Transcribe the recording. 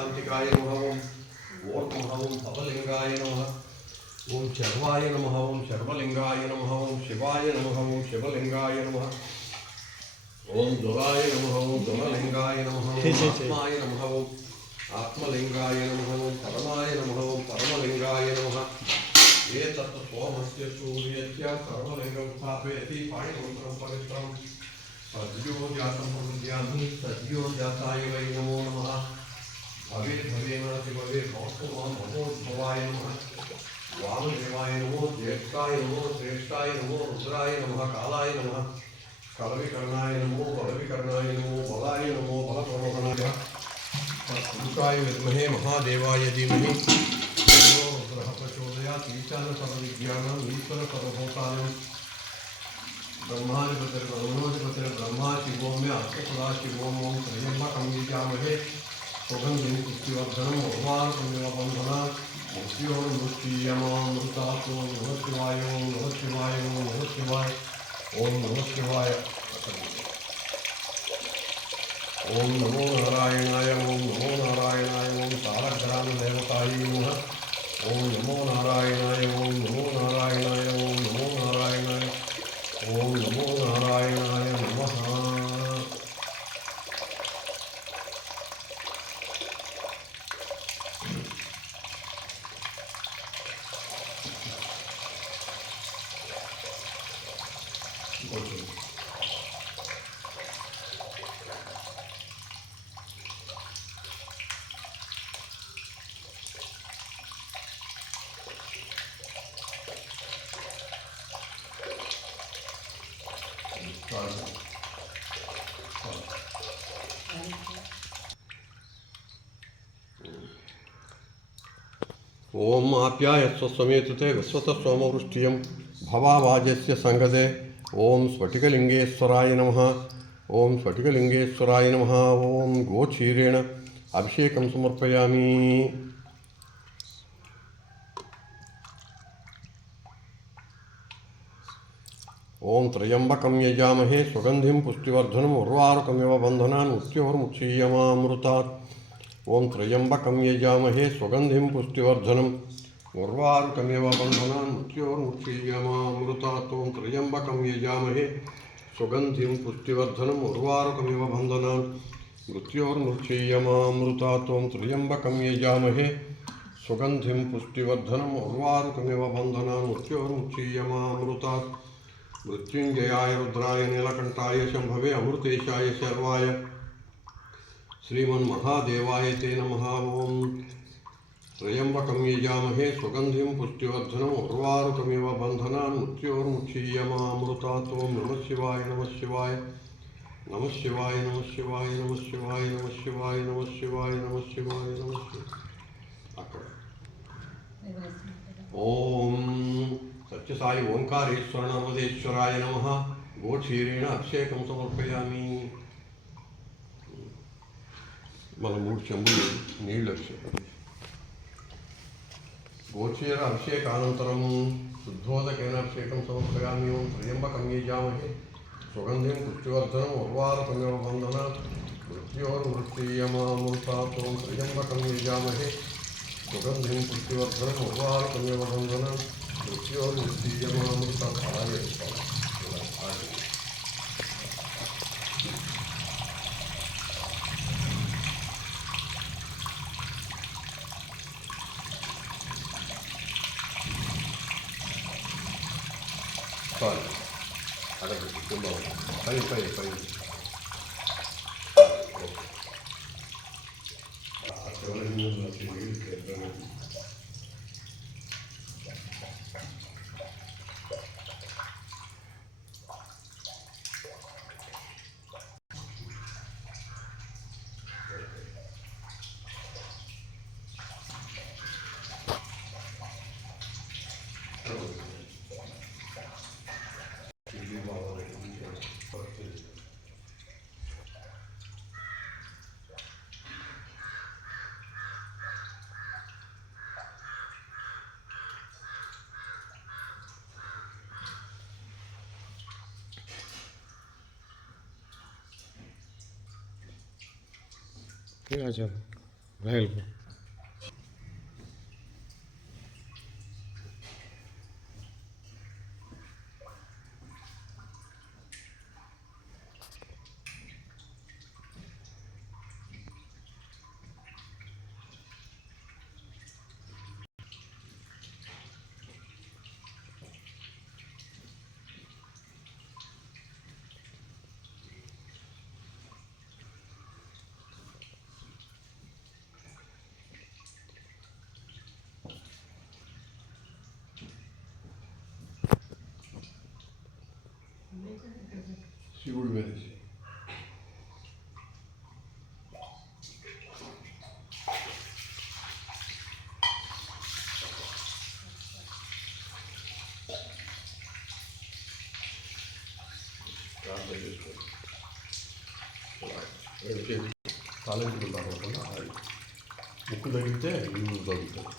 शांतिकाय नमः। ओम भवलिंगाय नमः। ओम शर्वाय नमः। ओम शर्वलिंगाय नमः। ओम शिवाय नमः। ओम शिवलिंगाय नमः। ओम दुराय नमः। ओम दुरलिंगाय नमः। ओम आत्माय नमः। ओम आत्मलिंगाय नमः। ओम परमाय नमः। ओम परमलिंगाय नमः। ये तत् सोमस्य सूर्यस्य सर्वलिंगं स्थापयति पाणिमन्त्रं पवित्रं सद्यो जातं प्रविद्यामि सद्यो जाताय वै नमो नमः। भवे भवे मनसि भवे भवतु मां महोद्भवाय नमः। वामदेवाय नमो ज्येष्ठाय नमो श्रेष्ठाय नमो रुद्राय नमः कालाय नमः कलविकर्णाय नमो बलविकर्णाय नमो बलाय नमो बलप्रमोहनाय तत्पुरुषाय विद्महे महादेवाय धीमहि तन्नो रुद्रः प्रचोदयात्। ईशान सर्वविद्यानाम् ईश्वर सर्वभूतानां ब्रह्माधिपतिर्ब्रह्मोऽधिपतिर्ब्रह्मा शिवो मे अष्टपुरा शिवोम ओं त्र्यम्बकं यजामहे सुगन्धिं पुष्टिवर्धनम् उर्वारुकमिव बन्धनात् मृत्योर्मृत्युयमामृतात्। ओं नमः शिवाय। ओं नमः शिवाय। ओं नमः शिवाय। ओं नमः शिवाय। ओं नमो नारायणाय। ओं नमो नारायणाय। ओं तारग्रामदेवताय नमः। ओं नमो नारायणाय। ओं नमो नारायणाय। ओं नमो नारायणाय। ओं नमो नारायणाय नमः। ओम आप्यायस्व समेतते विश्वतः सोमवृष्टियं भवावाजस्य संगदे। ओम स्फटिकलिंगेश्वराय नमः। ओम स्फटिकलिंगेश्वराय नमः। ओम गोक्षीरेण अभिषेकं समर्पयामि। ओम त्र्यंबकं यजामहे सुगंधिं पुष्टिवर्धनम् उर्वारुकमिव बन्धनान् मृत्योर्मुक्षीयमामृतात्। ओम त्र्यंबकं यजामहे सुगंधिं पुष्टिवर्धनम् उर्वारुकमिव बन्धनान् मृत्योर्मुक्षीयमामृतात्। ओम त्र्यंबकं यजामहे सुगंधिं पुष्टिवर्धनम् उर्वारुकमिव बन्धनान् मृत्योर्मुक्षीयमामृतात्। ओम त्र्यंबकं यजामहे सुगंधिं पुष्टिवर्धनम् उर्वारुकमिव बन्धनान् मृत्योर्मुक्षीयमामृतात्। मृत्युंजयाय रुद्राय नीलकंठाय शंभवे अमृतेशाय शर्वाय श्रीमन्महादेवाय ते नमः। ओम त्र्यंबकं यजामहे सुगंधिं पुष्टिवर्धनम् उर्वारुकमिव बन्धनान् मृत्योर्मुक्षीयमामृतात्। ओम नमः शिवाय। नमः शिवाय। नमः शिवाय। नमः शिवाय। नमः शिवाय। नमः शिवाय। नमः शिवाय। नमः शिवाय। नमः शिवाय। ओम सत्यसाई ओंकारेश्वर नर्मदेश्वराय नमः। गोक्षीरेण अभिषेकं समर्पयामि। మన 3 చెంబులు నీళ్ళు వచ్చాయి. गोक्षीर अभिषेकानन्तरं शुद्धोदकेन अभिषेकं समर्पयामि। ओं त्र्यंबकं यजामहे सुगन्धिं पुष्टिवर्धनम् उर्वारुकमिव बन्धनात् मृत्योर्मुक्षीयमामृतात्। ओं त्र्यंबकं यजामहे सुगन्धिं पुष्टिवर्धनम् उर्वारुकमिव बन्धनात् मृत्योर्मुक्षीयमामृतात्। ada begitu loh. Paling. ठीक है। వెళ్ళిపో. శివుడు వెలిసి ప్రార్థన చేసుకోండి. రెండు చేతులు కాలేజీలో కాకుండా ముక్కు తగిలితే ఇల్లు తగ్గుతుంది.